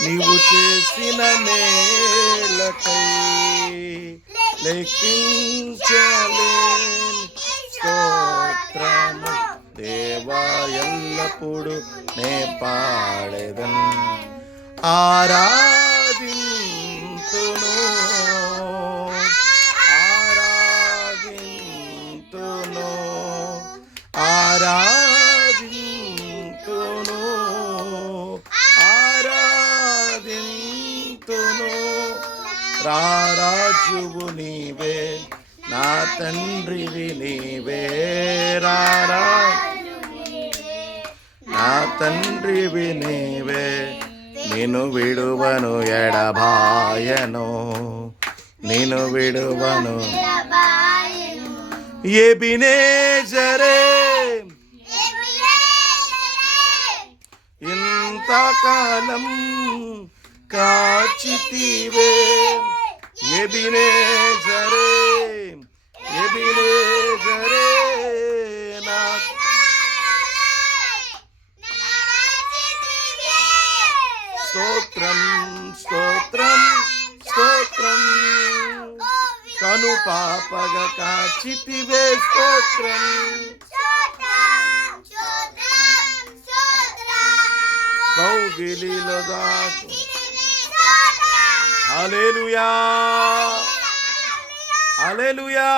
నీవు చేసిన మేలకై లెక్కించలేని స్తోత్రము దేవా, ఎల్లప్పుడు నే పాడెదన్ ఆరాధింతును ఆరాధింతును ఆరాధింతును ఆరాధింతును. రారాజువు నీవే, నా తండ్రివి నీవే, రారా నా తండ్రివి నీవే, నిన్ను విడువను ఎడబాయను, నిన్ను విడువను. ఎబినేజరే ఇంతకాలం కాచితివే, ఎబినేజరే ఎబినేజరే నా స్తోత్రం స్తోత్రం స్తోత్రం, కను పాపగ కాచితివే స్తోత్రం. కౌగిలిలో దాకు హల్లెలూయా హల్లెలూయా.